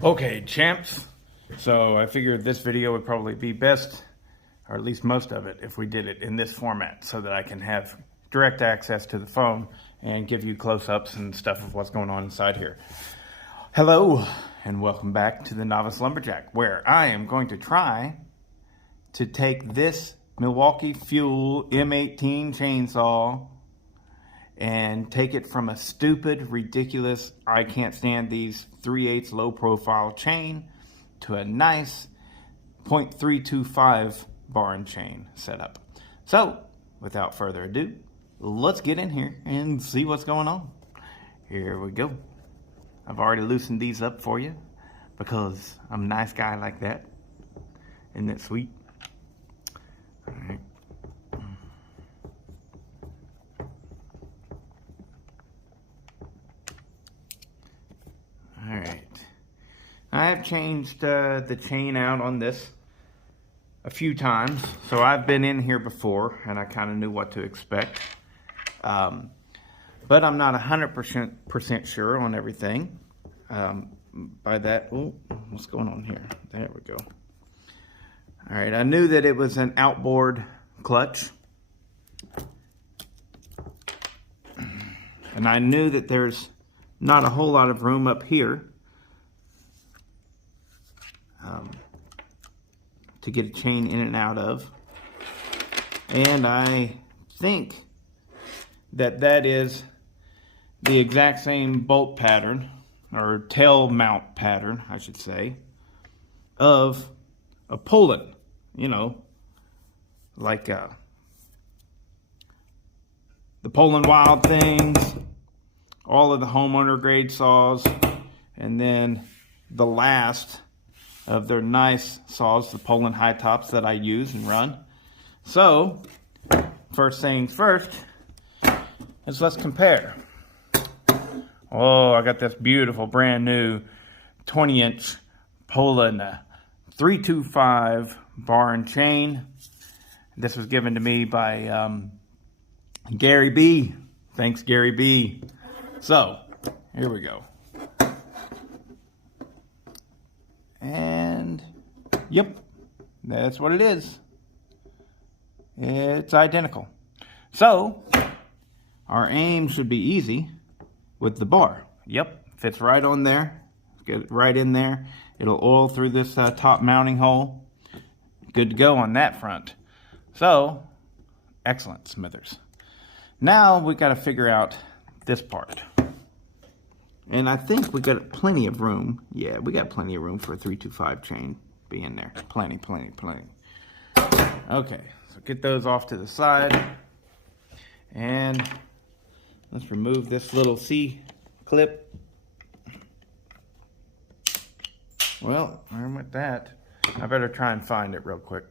Okay, champs. So I figured this video would probably be best, or at least most of it, if we did it in this format so that I can have direct access to the phone and give you close-ups and stuff of what's going on inside here. Hello, and welcome back to the Novice Lumberjack, where I am going to try to take this Milwaukee Fuel M18 Chainsaw and take it from a stupid, ridiculous, I can't stand these 3/8 low profile chain to a nice 0.325 bar and chain setup. So, without further ado, let's get in here and see what's going on. Here we go. I've already loosened these up for you because I'm a nice guy like that. Isn't that sweet? All right. Alright, I have changed the chain out on this a few times, so I've been in here before and I kind of knew what to expect, but I'm not 100% sure on everything. By that, oh, what's going on here? There we go. Alright, I knew that it was an outboard clutch, and I knew that there's not a whole lot of room up here to get a chain in and out of. And I think that that is the exact same bolt pattern, or tail mount pattern, I should say, of a Poland, you know, like the Poland Wild Things, all of the homeowner grade saws, and then the last of their nice saws, the Poland high tops that I use and run. So, first things first, is let's compare. Oh, I got this beautiful brand new 20-inch Poland 325 bar and chain. This was given to me by Gary B. Thanks, Gary B. So, here we go. And, yep, that's what it is. It's identical. So, our aim should be easy with the bar. Yep, fits right on there. Get it right in there. It'll oil through this top mounting hole. Good to go on that front. So, excellent, Smithers. Now, we got to figure out this part. And I think we got plenty of room. Yeah, we got plenty of room for a 325 chain being there. Plenty. Okay, so get those off to the side. And let's remove this little C-clip. Well, I'm with that. I better try and find it real quick.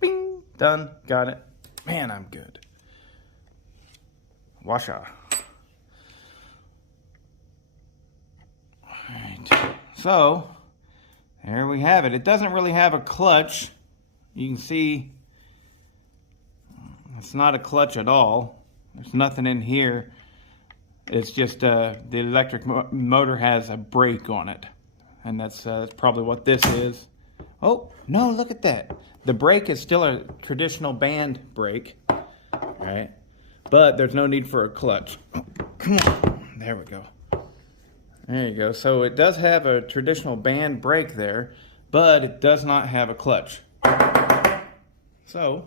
Bing! Done. Got it. Man, I'm good. Washa. Alright, so there we have it. It doesn't really have a clutch. You can see it's not a clutch at all. There's nothing in here. It's just the electric motor has a brake on it, and that's probably what this is. Oh no, look at that. The brake is still a traditional band brake, right? But there's no need for a clutch. Come on, there we go. There you go. So it does have a traditional band brake there, but it does not have a clutch. So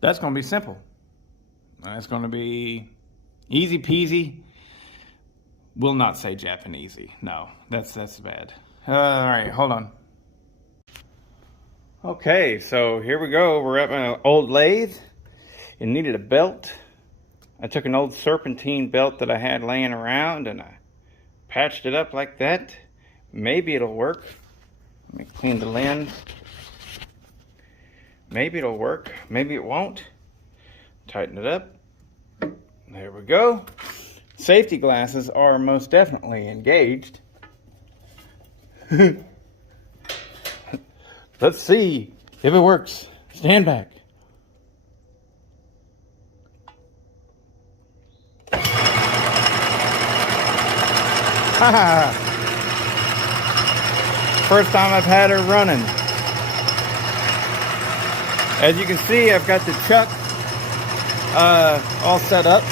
that's going to be simple. That's going to be easy peasy. Will not say Japanesey. No, that's bad. All right, hold on. Okay, so here we go. We're at my old lathe. It needed a belt. I took an old serpentine belt that I had laying around and I patched it up like that. Maybe it'll work. Let me clean the lens. Maybe it'll work. Maybe it won't. Tighten it up. There we go. Safety glasses are most definitely engaged. Let's see if it works. Stand back. First time I've had her running. As you can see, I've got the chuck all set up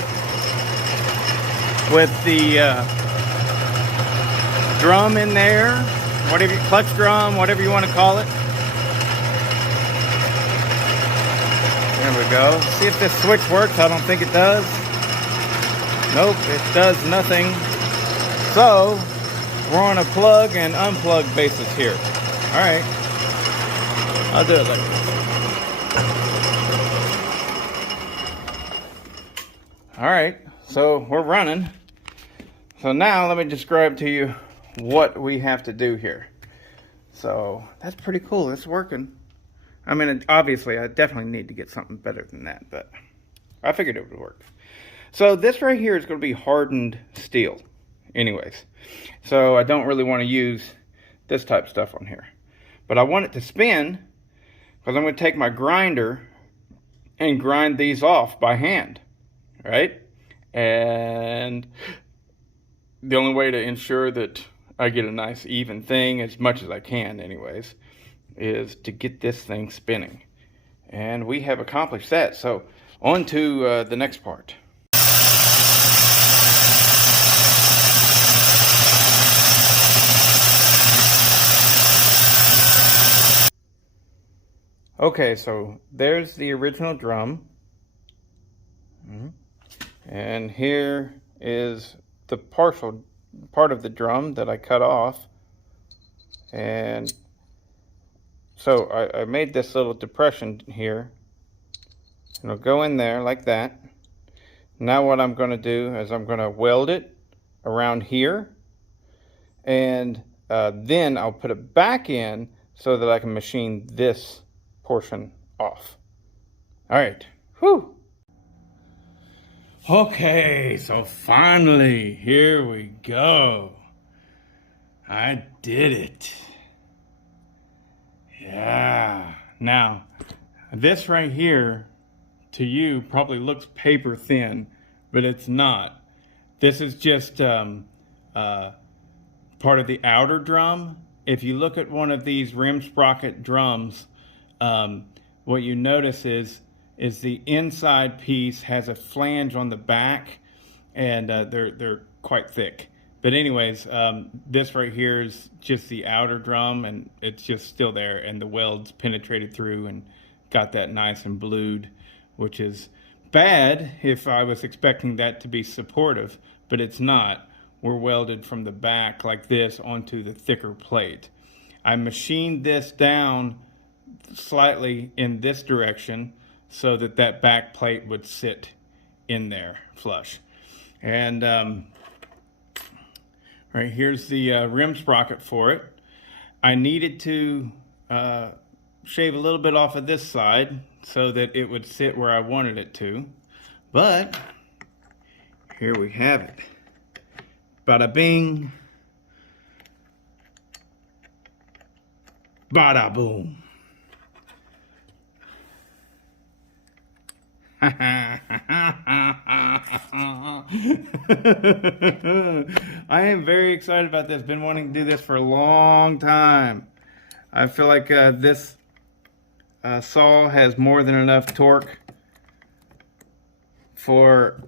with the drum in there, whatever, clutch drum, whatever you want to call it. There we go. See if this switch works. I don't think it does. Nope, it does nothing. So we're on a plug and unplug basis here. All right, I'll do it like this. All right, so we're running. So now let me describe to you what we have to do here. So that's pretty cool. It's working. I mean, obviously, I definitely need to get something better than that, but I figured it would work. So this right here is going to be hardened steel anyways. So I don't really want to use this type of stuff on here. But I want it to spin because I'm going to take my grinder and grind these off by hand. Right? And the only way to ensure that I get a nice even thing, as much as I can anyways, is to get this thing spinning. And we have accomplished that. So on to the next part. Okay, so there's the original drum. And here is the partial part of the drum that I cut off. And so I made this little depression here. It'll go in there like that. Now what I'm going to do is I'm going to weld it around here. And then I'll put it back in so that I can machine this portion off. All right. Whew. Okay, so finally, here we go. I did it. Yeah. Now, this right here, to you, probably looks paper thin, but it's not. This is just part of the outer drum. If you look at one of these rim sprocket drums, what you notice is the inside piece has a flange on the back, and they're quite thick. But anyways, this right here is just the outer drum, and it's just still there, and the weld's penetrated through and got that nice and blued, which is bad if I was expecting that to be supportive, but it's not. We're welded from the back like this onto the thicker plate. I machined this down slightly in this direction so that that back plate would sit in there flush. And right here's the rim sprocket for it. I needed to shave a little bit off of this side so that it would sit where I wanted it to. But here we have it. Bada bing, bada boom. I am very excited about this. Been wanting to do this for a long time. I feel like this saw has more than enough torque for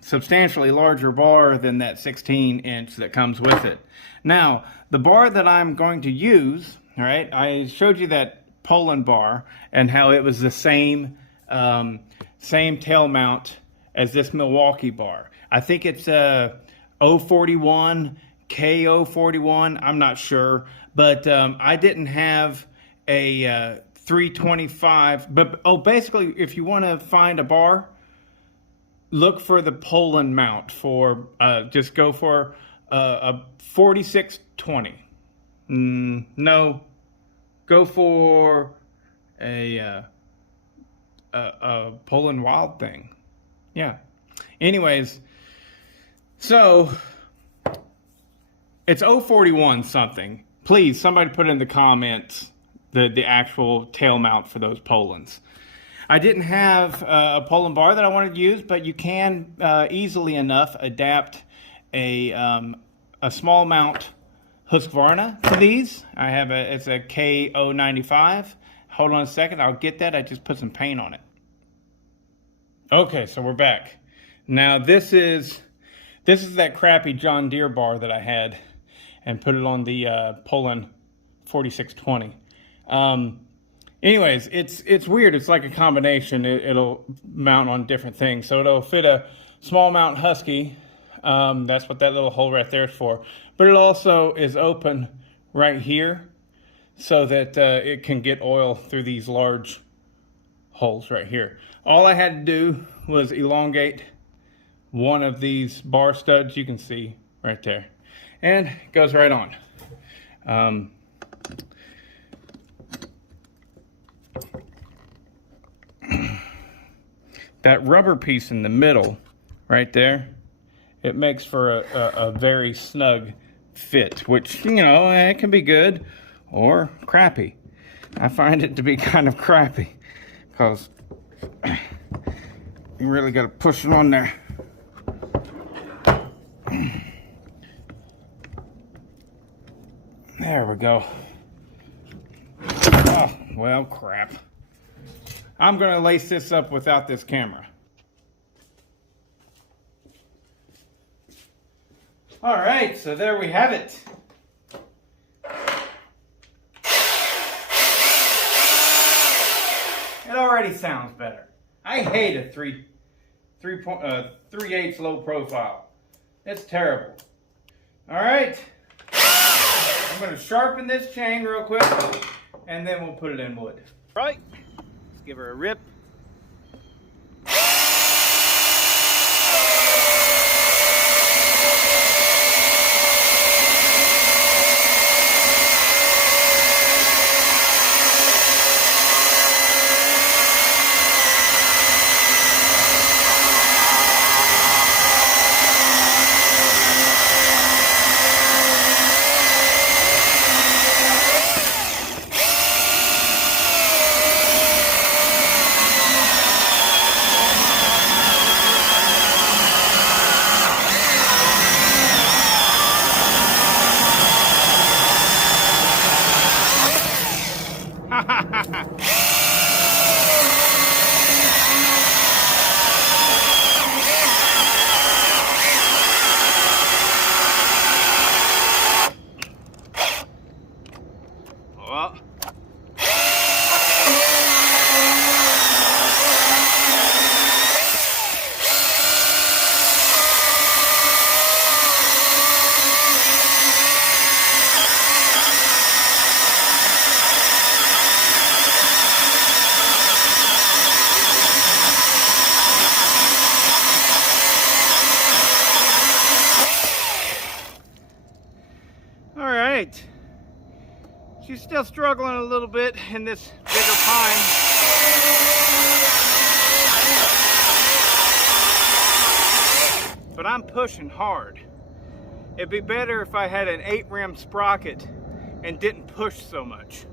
substantially larger bar than that 16-inch that comes with it. Now, the bar that I'm going to use, all right, I showed you that Poland bar and how it was the same tail mount as this Milwaukee bar. I think it's 041, K041, I'm not sure, but I didn't have a 325, but basically if you want to find a bar, look for the Poland mount for, just go for a 4620. No, go for a Poland Wild thing. Yeah. Anyways, so it's 041 something. Please, somebody put in the comments the actual tail mount for those Polands. I didn't have a Poland bar that I wanted to use, but you can easily enough adapt a small mount Husqvarna to these. It's a KO95. Hold on a second, I'll get that. I just put some paint on it. Okay, so we're back. Now this is that crappy John Deere bar that I had and put it on the Poland 4620. Anyways, it's weird. It's like a combination. It'll mount on different things. So it'll fit a small mount Husky. That's what that little hole right there is for. But it also is open right here so that it can get oil through these large holes right here. All I had to do was elongate one of these bar studs. You can see right there. And it goes right on. That rubber piece in the middle right there, it makes for a very snug fit, which, you know, it can be good or crappy. I find it to be kind of crappy because you really got to push it on there. There we go. Oh, well, crap. I'm going to lace this up without this camera. All right, so there we have it. It already sounds better. I hate a 3/8 low profile. It's terrible. All right, I'm going to sharpen this chain real quick, and then we'll put it in wood. Right, let's give her a rip. Well, all right. She's still struggling a little bit in this bigger pine. But I'm pushing hard. It'd be better if I had an 8-rim sprocket and didn't push so much.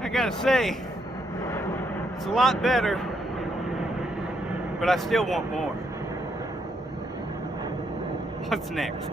I gotta say, it's a lot better, but I still want more. What's next?